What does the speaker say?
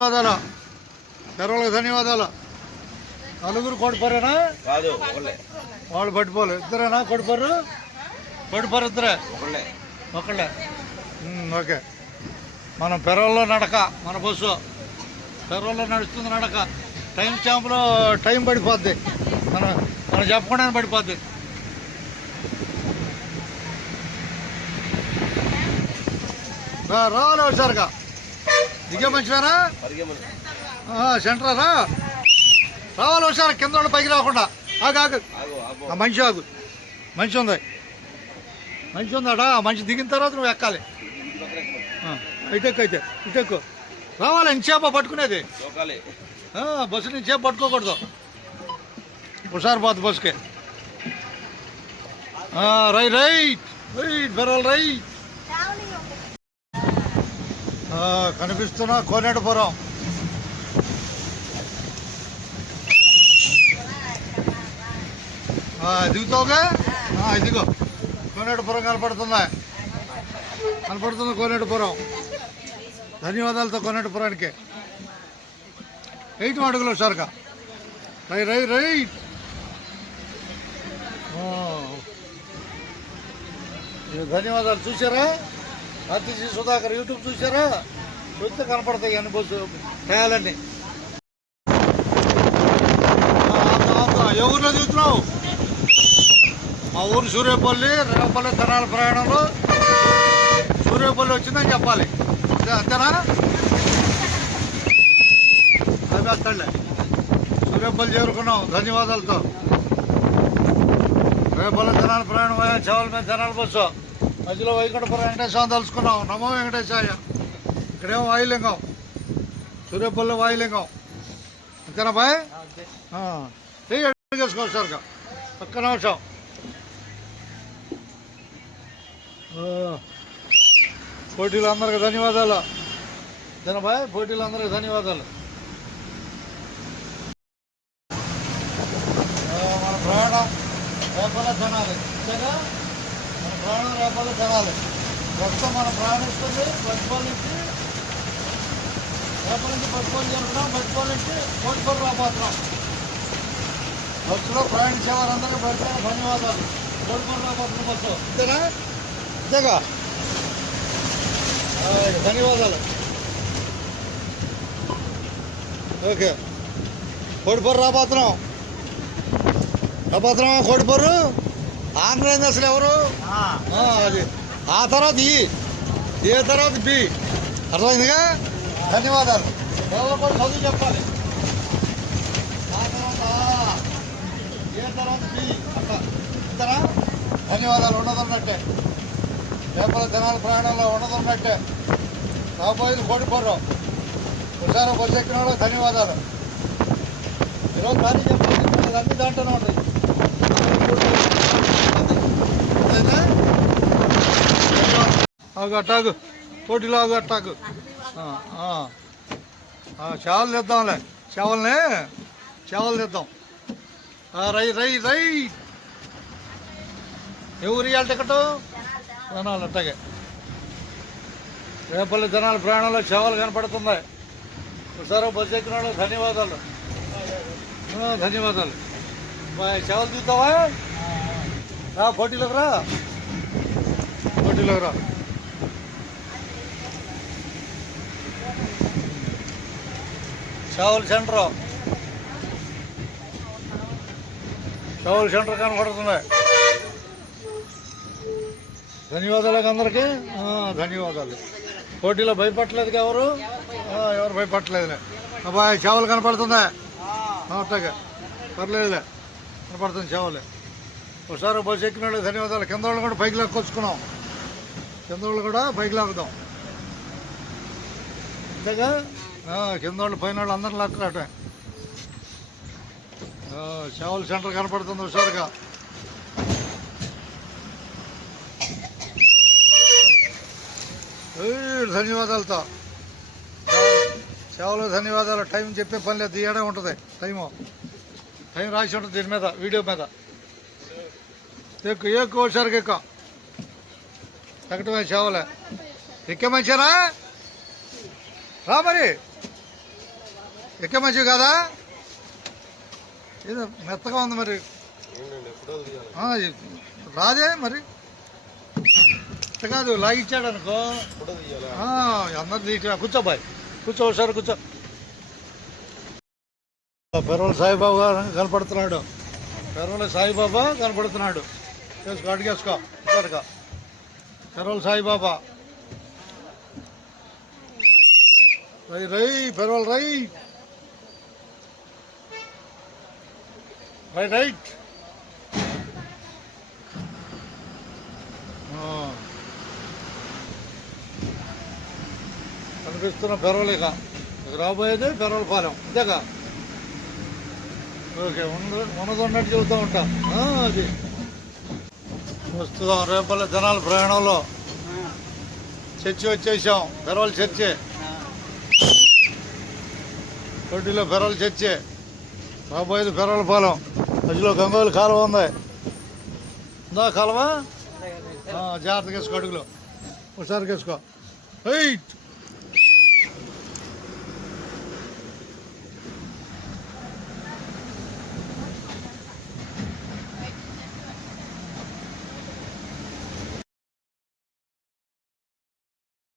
ధన్యవాదాలు పెరవలకు ధన్యవాదాలు. నలుగురు కొడిపోరేనా? కాదు, వాళ్ళు పట్టిపోలే. ఇద్దరేనా కొడిపోరు? కొడిపోరు ఇద్దరే, ఒకళ్ళే. ఓకే. మనం పెరవల్లో నడక, మన బస్సు పెరవల్లో నడుస్తుంది నడక. టైం స్టాంపులో టైం పడిపోద్ది, మనం చెప్పకుండానే పడిపోద్ది. రావాలి వచ్చారుగా. దిగే మంచివేనా? సెంటరా రావాలి వచ్చారు. కింద వాళ్ళు పైకి రాకుండా ఆగు ఆగు. మంచి ఆగు, మంచి ఉంది, మంచి ఉందాడా. మంచి దిగిన తర్వాత నువ్వు ఎక్కాలి. ఇటెక్కు, అయితే ఇటెక్కు రావాలి. ఇంచేప పట్టుకునేది బస్సు నుంచి చేప పట్టుకోకూడదు. హుషారు పోతుంది బస్సుకి. Right right right బెరల్ right. కనిపిస్తున్నా కోనేటపురం. దిగుతావుగా? ఇదిగో కోనేటపురం కనపడుతుంది కోనేటపురం. ధన్యవాదాలతో కోనేటపురానికి. 8 అడుగులు సార్గా. Right right right. ధన్యవాదాలు. చూసారా? ఆర్టీసీ సుధాకర్ యూట్యూబ్ చూసారా? చూస్తే కనపడతాయి అన్ని బస్సు టయాలన్నీ. ఏ ఊర్లో చూస్తున్నావు? మా ఊరు సూర్యపల్లి. రేపల్లి తెనాలి ప్రయాణంలో సూర్యపల్లి వచ్చిందని చెప్పాలి. అంతేనా? అది అక్కడలే సూర్యపల్లి చేరుకున్నాం. ధన్యవాదాలతో. రేపల్లి తెనాలి ప్రయాణం చవల మీద తెనాలి బస్సు. మధ్యలో వైకుంఠపురం వెంకటేశ్వరం తలుచుకున్నాం. నమో వెంకటేశాయ. ఇక్కడేమో వాయులింగం, సూర్యపల్లి వాయులింగం. అంతేనా బాయ్? చేసుకోవచ్చు సార్గా. ఒక్క నిమిషం. పోటీలు అందరికి ధన్యవాదాలు. అంతేనా బాయ్? పోటీలు అందరికి ధన్యవాదాలు. మన ప్రయాణం రేపల్లి తెనాలి. అంతేగా? మన ప్రయాణం రేపల్లి తెనాలి. ప్రస్తుతం మనం ప్రయాణిస్తుంది బట్టిపల్లి నుంచి. రేపటి నుంచి బట్టిపల్లి జరుగుతున్నాం. బట్టిపల్లి నుంచి కోటిపల్లి రాబోతున్నాం. బస్సులో ప్రయాణించే వారందరికీ పెడితే ధన్యవాదాలు. కోటిపల్లి రాబోతున్న బస్సు. అంతేనా? అంతేగా? ధన్యవాదాలు. ఓకే. కోటిపల్లి రాబోతున్నాం. కోటిపల్లి ఆంధ్ర అసలు ఎవరు? అది ఆ తర్వాత ఏ తర్వాత బి. అర్థమైందిగా? ధన్యవాదాలు. ఎవరు చదువు చెప్పాలి. ఆ తర్వాత ఏ తర్వాత బి. అట్లా ఇద్దరా? ధన్యవాదాలు. ఉండదున్నట్టే. రేపటి తెనాలి ప్రయాణంలో ఉండదున్నట్టే. రాబోయేది కోటిపల్లి. హుషారు బస్సు ఎక్కిన వాళ్ళకి ధన్యవాదాలు. ఈరోజు దాన్ని చెప్పాలి. అన్ని దాంట్లోనే ఉంటాయి. అట్టాగు పోటీలో అట్టాగు. చేవలు తెద్దాంలే. చేవలు తెద్దాం. రై రై రై. ఎవరు ఇవ్వాలి టికెట్? తెనాలి. అట్టాగే రేపల్లి తెనాలి ప్రయాణంలో చేవలు కనపడుతుంది. ఒకసారి బస్సు ఎక్కిన వాళ్ళు ధన్యవాదాలు. ధన్యవాదాలు. చేవలు చూద్దావా? పోటీలోకి రా. పోటీలోకి రా. చేవల సెంటర్ కనపడుతుంది. ధన్యవాదాలు అందరికీ. ధన్యవాదాలు. పోటీలో భయపడలేదుగా ఎవరు భయపడలేదులే. అబ్బాయి చేవలు కనపడుతుందా? అట్టగా పర్లేదులే, కనపడుతుంది చేవలే. ఒకసారి బస్సు ఎక్కిన వాళ్ళకి ధన్యవాదాలు. కింద వాళ్ళు కూడా పైకి లాక్కొచ్చుకున్నాం. కింద వాళ్ళు కూడా పైకి లాక్కుదాం. అంతేగా? కింద వాళ్ళు పైన వాళ్ళు అందరూ లాక్కురాట. చేవల సెంటర్ కనపడుతుంది హుషారుగా. ధన్యవాదాలతో. చేవలు ధన్యవాదాలు. టైం చెప్పే పని లేదు, తీయడే ఉంటుంది. టైం రాసి ఉంటుంది దీని మీద, వీడియో మీద. ఎక్కువ హుషారుగా ఎక్కటమే చేవలే. ఎక్కే మంచినా రా మరి. ఎక్కే మంచివి కాదా? ఏదో మెత్తగా ఉంది మరి. రాదే మరి కాదు, లాగిచ్చాడు అనుకో అందరు తీసిన. కూర్చోబాయ్, కూర్చో, ఒకసారి కూర్చో. పెరవల సాయిబాబా కనపడుతున్నాడు. పెరవల సాయిబాబా కనపడుతున్నాడు. చేసుకో, అడిగేసుకో త్వరగా. పెరవల సాయిబాబా రై రై పెరవల రై రైట్ రైట్. కనిపిస్తున్న పెరవలేక రాబోయేది పెరవల పాలెం అంతేగా. ఓకే, ఉన్నది ఉన్నట్టు చెబుతూ ఉంటా. అది వస్తున్నాం రేపల్లె జనాల ప్రయాణంలో. చర్చి వచ్చేసాం, పెరవల చర్చి. కొట్టిలో పెరవల చర్చి, రాబోయేది పెరవల పాలెం. మధ్యలో గంగోలి కాలువ ఉంది. ఉందా కాలువ? జాగ్రత్తగా వేసుకో, అడుగులో ఒకసారి వేసుకో. రైట్.